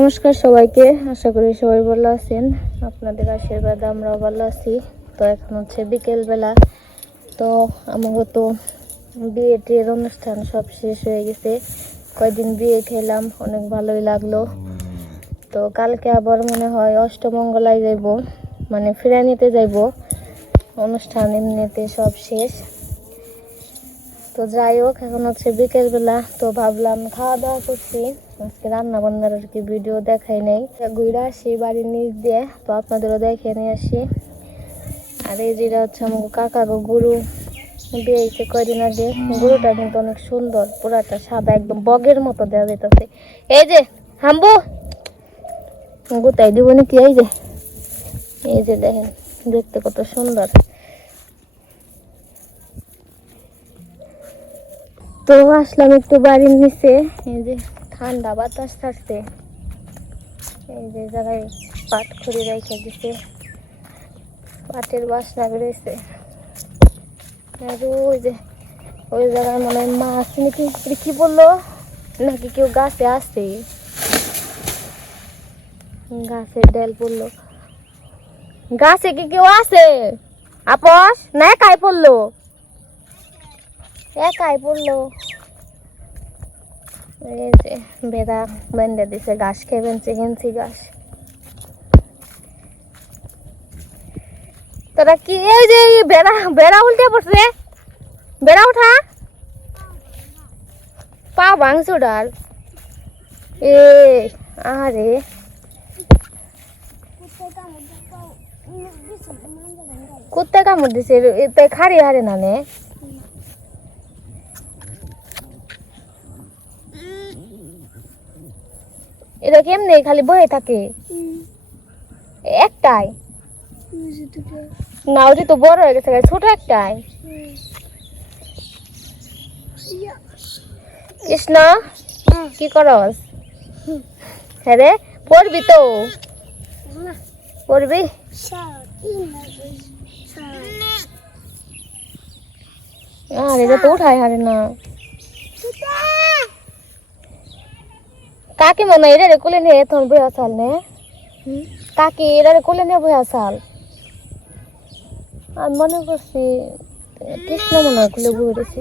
নমস্কার সবাইকে, আশা করি সবাই ভালো আছেন। আপনাদের আশীর্বাদ আমরাও ভালো আছি। তো এখন হচ্ছে বিকেলবেলা। তো আমাকে তো বিয়ে টিয়ের অনুষ্ঠান সব শেষ হয়ে গেছে। কয়দিন বিয়ে খেলাম, অনেক ভালোই লাগল। তো কালকে আবার মনে হয় অষ্টমঙ্গলায় যাইব মানে ফিরে নিতে যাইব। অনুষ্ঠান এমনিতে সব শেষ। তো যাই হোক, এখন হচ্ছে বিকেলবেলা। তো ভাবলাম খাওয়া দাওয়া করছি। আজকে রান্না বান্নার আর কি ভিডিও দেখাই নাই। ঘুরে আসি, বাড়ির নিচ দিয়ে, তো আপনাদেরও দেখে নিয়ে আসি। আর এই যেটা হচ্ছে কাকা গো গরু। দিয়েছে কয়দিন আগে, গরুটা কিন্তু অনেক সুন্দর, পুরাটা সাদা, একদম বগের মতো দেওয়া যেতেছে এই যে, হাম্বু! গোটাই দিব নাকি এই যে? এই যে দেখেন, দেখতে কত সুন্দর। তো আসলাম একটু বাড়ির নিচে, এই যে। ঠান্ডা বাতাস থাকছে। এই যে জায়গায় পাট খড়ি রেখে দিছে। পাটের বাসনা বেরোইছে আর ওই যে, ওই জায়গায় মনে হয় মাছ নাকি? কি বলল? নাকি কেউ গাছে আসছে গাছের ডেল পড়ল গাছে কি কেউ আছে? আপস? না একাই পড়ল? একাই পড়ল। এই যে বেঁধে দিছে ঘাস, খেয়ে হেনছি ঘাস। তোরা কি এই যে বেড়া বেড়া উল্টে পড়ছে? বেড়া উঠা। পা ভাঙছো ডাল। এ আরে কুত্তে কামড় দিছে। খাড়ি হারে না নে এটা কেমনে খালি বয়ে থাকে? একটাই। না ওটা তো বড় হয়ে গেছে ছোট একটাই। কৃষ্ণ কি করস? হ্যাঁ রে পড়বি তো? পড়বি? আর এটা তো উঠায় হারে না। কাকি মনে হয় এটা কোলে নিয়ে এখন বই আসাল নে? কাকি এটা কোলে নিয়ে বই আসাল আমি মনে করছি কৃষ্ণ মনে হয় কোলে বই রয়েছে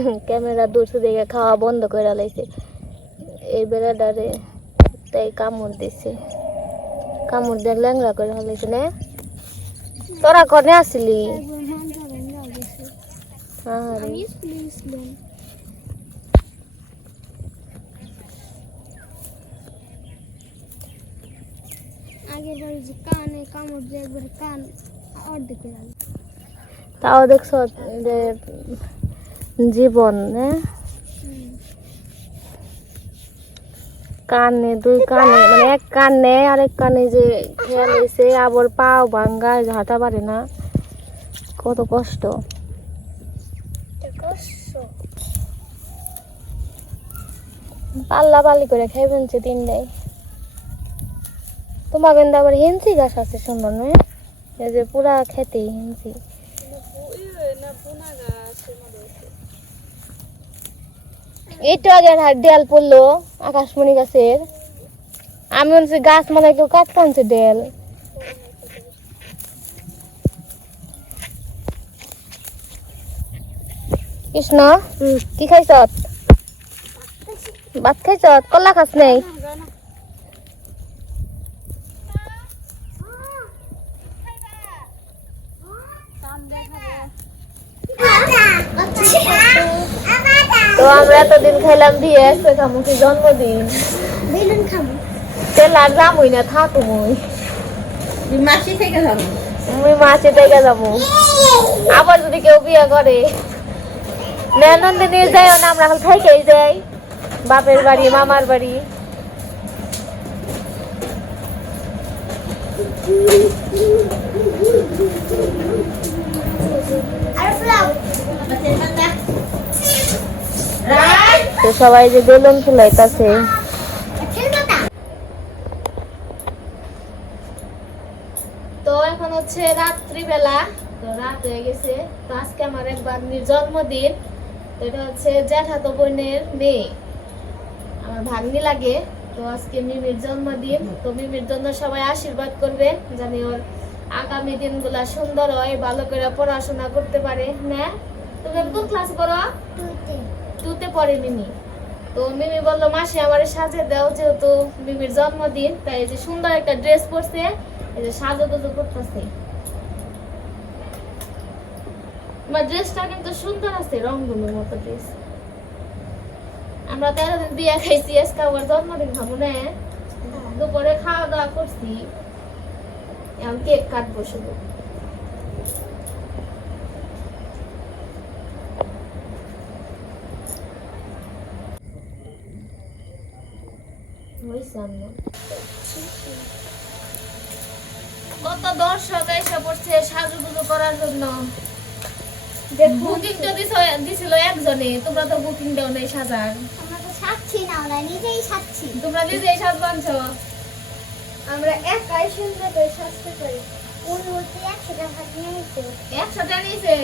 ক্যামেরা দূর থেকে খাওয়া বন্ধ করে লাইছে। এই বেড়াটারে তাই কামড় দিছে। কামড় দিয়ে ল্যাংড়া করে হলাইছে না। তোরা কনে আসলি? তাও দেখছ জীবন। কানে, দুই কানে মানে এক কানে, আরেক কানে যে খেয়াল আবার পাও ভাঙ্গা হাঁটা পারে না। কত কষ্ট। পাল্লা পাল্লি করে খাইবেন সে তিনটাই। তোমার কিন্তু আবার হিন্সি গাছ আছে সুন্দর নয় এই যে পুরা খেতে হিন্সি একটু আগে ডেল পড়ল আকাশমণি গাছের। আমি বলছি গাছ মানে কেউ কাটতে আনছে ডেল কৃষ্ণ কি খাইছ? ভাত খাইছ? কলা খাস নেই? তো আমরা এতদিন খাইলাম দিয়ে আসতে খামুখি জন্মদিন। বেলুন খাব তেল আর যামই না থাকো মুই মাসি থেকে যাব? মুই মাসে থেকে যাব। আবার যদি কেউ বিয়ে করে। নন্দে যাইও না আমরা এখন থেকেই যাই। বাপের বাড়ি মামার বাড়ি। আর তো সবাই যে বেলুন ফুলাইতাছে। তো এখন হচ্ছে রাত্রিবেলা তো রাত হয়ে গেছে। তো আজকে আমার এক বান্ধবীর জন্মদিন। তো এটা হচ্ছে জ্যাঠাতো বোনের মেয়ে। আমার ভাগ্নি লাগে। তো আজকে মিমির জন্মদিন। তো মিমির জন্য সবাই আশীর্বাদ করবে জানি ওর আগামী দিনগুলা সুন্দর হয় ভালো করে পড়াশোনা করতে পারে। না তুমি এখন কোন ক্লাস করো টুতে পড়ে মিমি। তো মিমি বলল, মাসে, আমার সাজে দাও, যেহেতু মিমির জন্মদিন, তাই এই যে সুন্দর একটা ড্রেস পরছে, এই যে সাজো গুজো করতেছে। আমার ড্রেসটা কিন্তু সুন্দর আছে রংগুলোর মতো ড্রেস। আমরা তেরো দিন বিয়ে খাইছি, আজকে আমার জন্মদিন খাব না? দুপুরে খাওয়া দাওয়া করছি। এখন কেক কাটবো শুধু। কত দর্শক এসে পড়ছে সাজুগুজু করার জন্য। বুকিং তো দিছিল একজনে তোমরা তো বুকিং দাও নাই সাজার। আমরা তো সাচ্ছি না আমরা নিজেই সাচ্ছি তোমরা নিজেই সাজ বানছো। আমরা একাই সুন্দর করে সাজতে পারি। ওই একশো টাকা নিয়ে একশো টাকা নিয়েছে?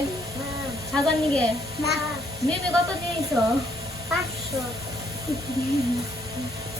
সাজার নিগে? না। মিমি কত নিয়েছো? পাঁচশো।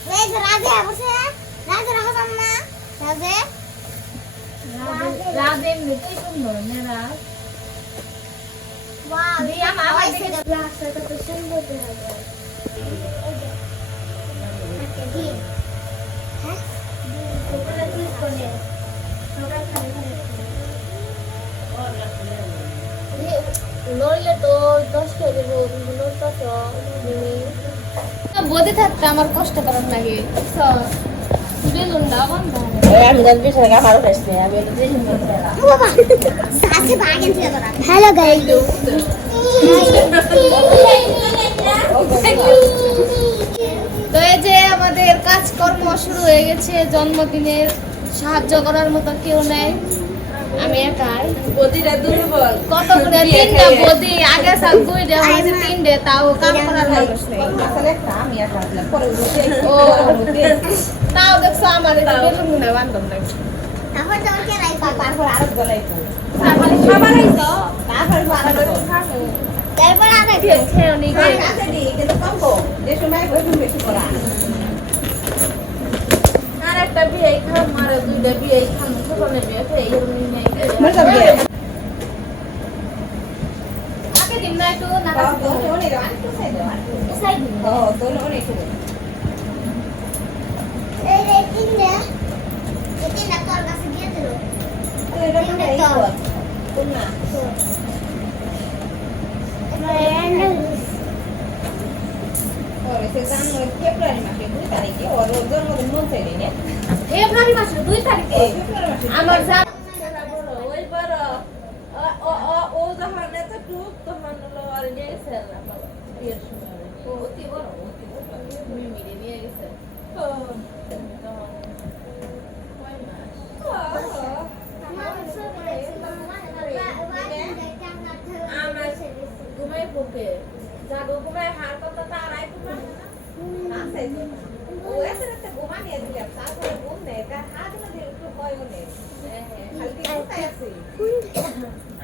নইলে তো দশ দেবো মিমি বদি থাকতে আমার কষ্ট করার লাগে। হ্যালো তো এই যে আমাদের কাজকর্ম শুরু হয়ে গেছে জন্মদিনের সাহায্য করার মতো কেউ নেই। আমি একাই বদিরা দুর্বল। কত করে তিনটা বদি আগে সাল দুইটা হয়েছে তিনটে তাও কাম করার মানুষ নেই। আসলে একটা আমি একা পরে ও তাও দেখছ আমার যে বেলুন বান্ধব লাগে তারপর তোমার কে রাই তারপর আরও গলাই তারপরে খাবার আইতো তারপর আরও তারপর আর খেয়ে নি আছে দি কিন্তু কম কো যে সময় বেশি করা। আর একটা বিয়ে খাম আর দুইটা বিয়ে খাম ছোটনে বিয়ে খেয়ে এরকম নেই মজা বিয়ে আগে দিন না একটু না তো তো ওনে দাও একটু সাইড দাও সাইড ও তো ওনে একটু এই রে তিনটা এই তিনটা তোর কাছে দিয়ে দিল এটা তো এই কর কোন না পরে সে জান ফেব্রুয়ারি মাসে দুই তারিখে ওর জন্মদিন মন চাইলে না ফেব্রুয়ারি মাসের দুই তারিখে মাসে আমার যা ওই বড় ও- ও- ও- যখন এতটুক তখন হলো আর গেছে অতি বড় অতি বড় মিমিরে নিয়ে গেছে মাস? আমার ঘুমাই পোকে মনে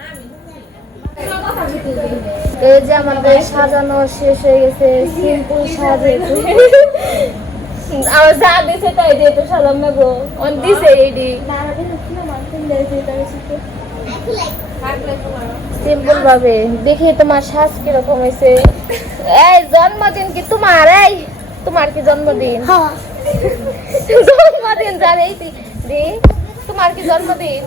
আমি ঘুমাই না। এই যে আমাদের সাজানো শেষ হয়ে গেছে সিম্পল সাজে। আমার যা দিছে তাই দিয়ে তো সাজাম না গো। অন দিছে এইডি থাকলে তোমার সিম্পল ভাবে। দেখি তোমার সাজ কীরকম হয়েছে। এই জন্মদিন কি তোমার? এই তোমার কি জন্মদিন? জন্মদিন জানে দি তোমার কি জন্মদিন?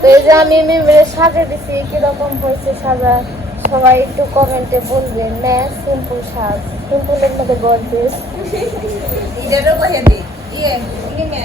তো এই যে আমি মেমরে সাজে দিছি কীরকম হয়েছে সাজা? সবাই একটু কমেন্টে বলবেন না সিম্পল সাজ। সিম্পলের মধ্যে গর্জেস ইয়ে ইয়ে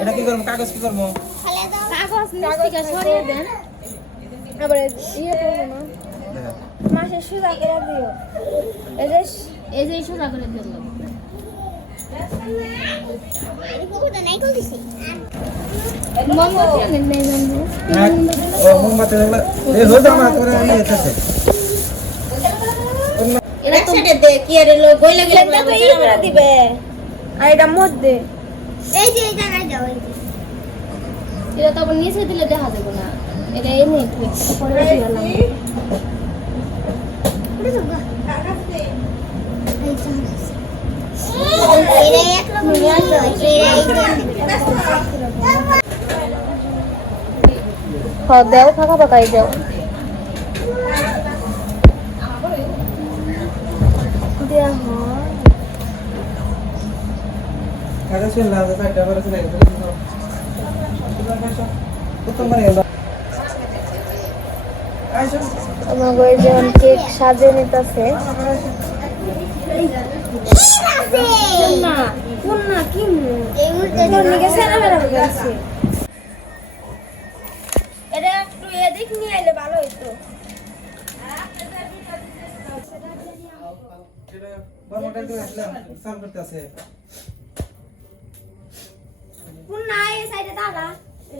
পড়া নেই করব? কাগজ কি করব? ফেলে দাও কাগজ থেকে সরিয়ে দেন। আবার ইয়ে করব না। মাসে সোজা করে দিও। এই যে এই যে সোজা করে মোমবাতি জানো হ্যাঁ। এটা তো দে কি লই এটা দিবে। আর এটা মধ্যে এই যে এই জায়গায় দাও এই যে। এটা তো নিচে দিলে দেখা যাবে না। এটা এমনি পরে দিলাম এই তো যেমন কেক সাজিয়ে নিতেছে এই মুহূর্তে এটা একটু এদিক নিয়ে এলে ভালো হইতো। বর্মটা তো আসলাম সাম করতেছে কোন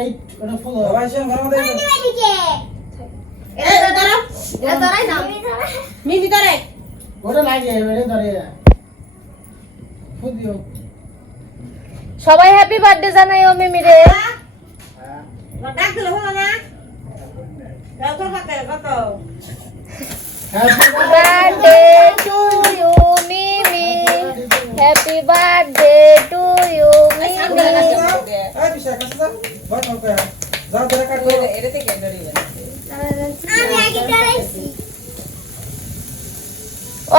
এই ওটা ফুল সবাই এসে ঘরের মধ্যে এসো। এদিকে এটা ধরো। ওটা লাগে ধরে সবাই হ্যাপি বার্থডে জানাই ও মিমি রে। ডাক দিলে হলো না? দাও তো ফাঁকে, কত? Birthday to you Mimi happy birthday to you Mimi এই বিশাখ কাছে যাও বড় নৌকা যাও ধরে কাটো আমি আগে ধরাইছি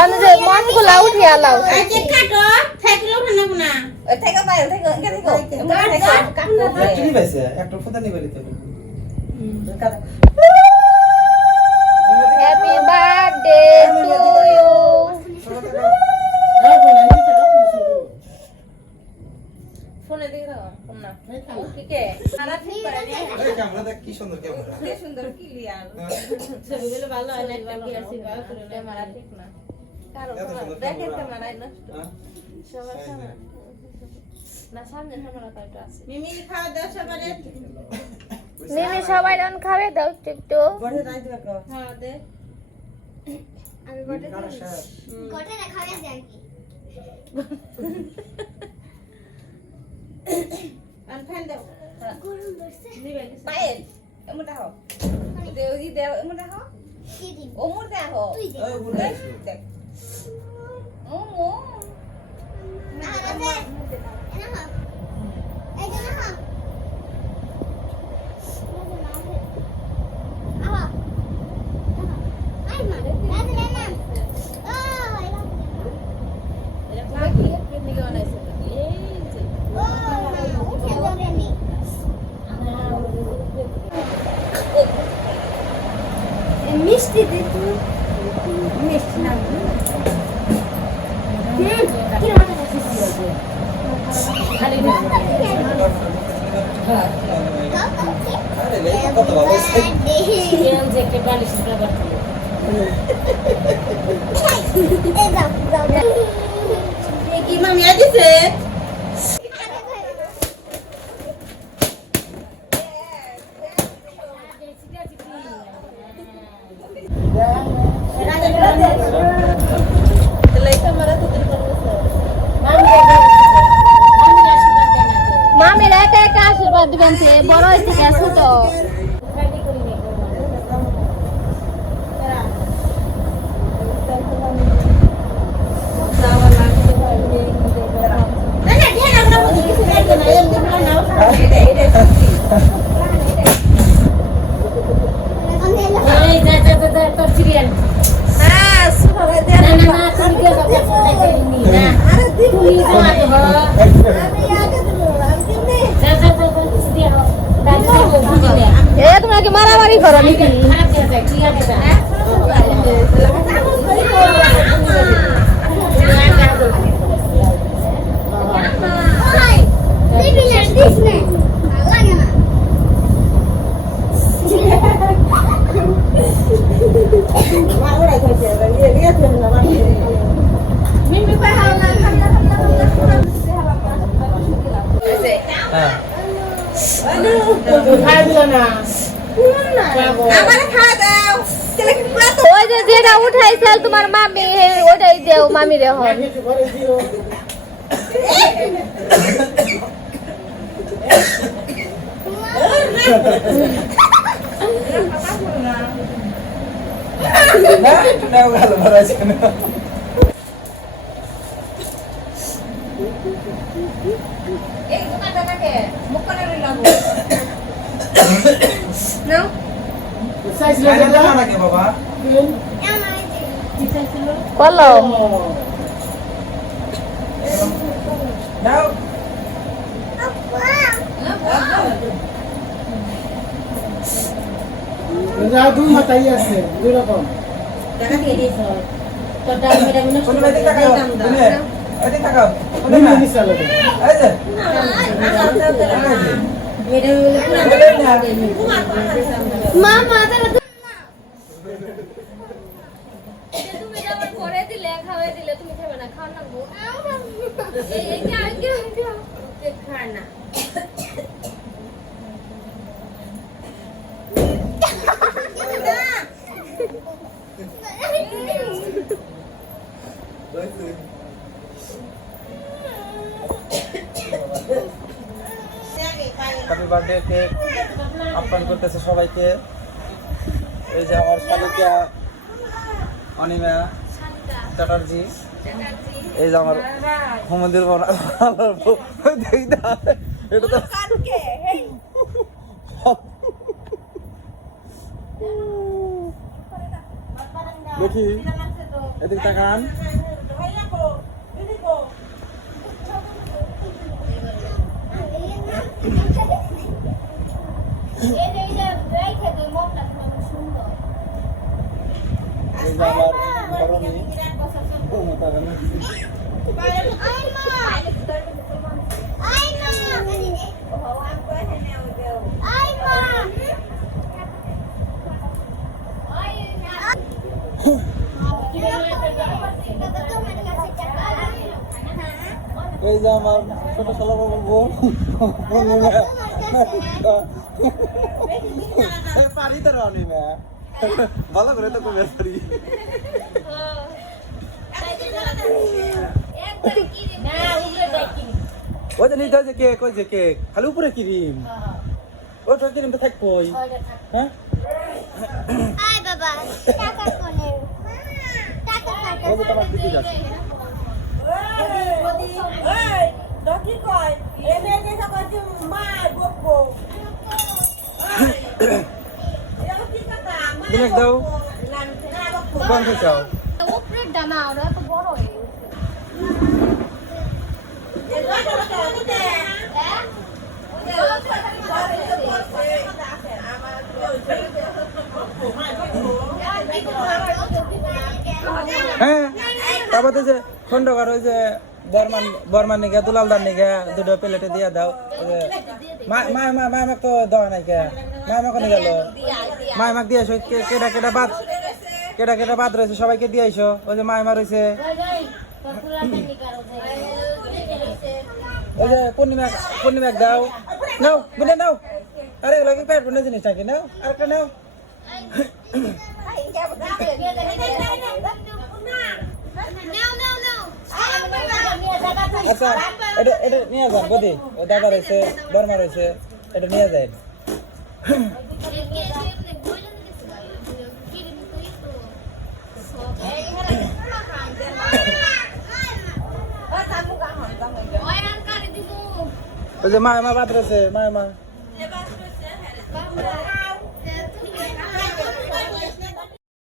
অনুযায়ী মনগুলা উঠে আলাও। কাটো, থাকল না। না। ওই থেকে বাইরে, থেকে, এখানে থেকে। এখানে থেকে, কামড়া ধরে। একটু নিবাইছে একটা ফুটা নিবে দিতে হ্যাপি বার্থডে টু ইউ ফোনে দিয়ে দাও ফোন না ঠিক আছে এই ক্যামেরা দেখ কি সুন্দর ক্যামেরা কি সুন্দর clear। ছবিগুলো ভালো হয় না একটা। তো নষ্ট। মিমি সবাই রান খাবে দাও একটু একটু হ্যাঁ, দে। আমি গোটে কারও শেষ। গোটে না খাওয়া যায় কি আর ফ্যান দাও। গরম ধরছে পায়েল, এমনটা হও। দে, ওই যে দেও, এমনটা হও। কি দিন ওমরটা হও। তুই দে এই বুড়ো দেখ, দেখ। ওমো। আর আছে এনা হা এই যে না হা আহা আই মা রাজে না না ও এলা এটা কি কি দিকে বানাইছে এই যে ও মা উঠে যাবে নি মিষ্টি দে তুই মিষ্টি না। কি রান্না করছিস আরে লে, কত ভালো? কি মামিয়া দিছে করে দিবেন সে বড় হয়েছে গেছে তো হ্যাঁ সুরে দে এ তোমরা কি মারামারি করো নাকি খাই দিল না আমার খাওয়া দাও তাহলে কি পুরা তো ওই যে যেটা উঠাইছে তোমার মামি হে- ওটাই দেও মামি রে হন কিছু করে দিও এই দোকানটা কাকে মুখ করে রইলাম নাও সাইজ লাগে না বাবা কলম নাও যা দুই মাথাই আছে দুই রকম দুই না বার্থডে কেক আপ্যায়ন করতেছে সবাইকে। এই যে আমার শালিকা অনিমা চ্যাটার্জি এই যে আমার হুমন্দির এটা তো দেখি। এদিকে তাকান। কো কো এই যে আমার ছোট ছোট পূর্ণিমা পারি তো অনিমা ভালো করে তো কমে পারি ওই যে নিতে যে কেক ওই যে কেক খালি উপরে ক্রিম ওটা ক্রিমটা হ্যাঁ ওই যে তোমার দিদি যাচ্ছে এই দকি কয় দিনেক দাও কোন উপরের ডানা ওরা বড় হয়ে হ্যাঁ তারপরে তো যে খন্ডকার ওই যে বর্মান বর্মান নিকে দুলালদার নিকে দুটো প্লেটে দিয়ে দাও মা মা মা মা আমাকে তো দেওয়া নাই কে মা আমাকে নিয়ে গেল মা আমাকে দিয়ে আসো কেটা কেটা বাদ কেটা কেটা বাদ রয়েছে সবাইকে দিয়ে আইসো ওই যে মা আমার রয়েছে ওই যে পূর্ণিমা পূর্ণিমা দাও নাও বুঝলে নাও আরে এগুলো কি পেট বুনে জিনিস নাকি নাও আরেকটা নাও আচ্ছা এটা এটা নিয়ে যান বদি। ও দাদা রয়েছে বর্মা রয়েছে এটা নিয়ে যায় ওই যে মা মা বাদ রয়েছে মা মা।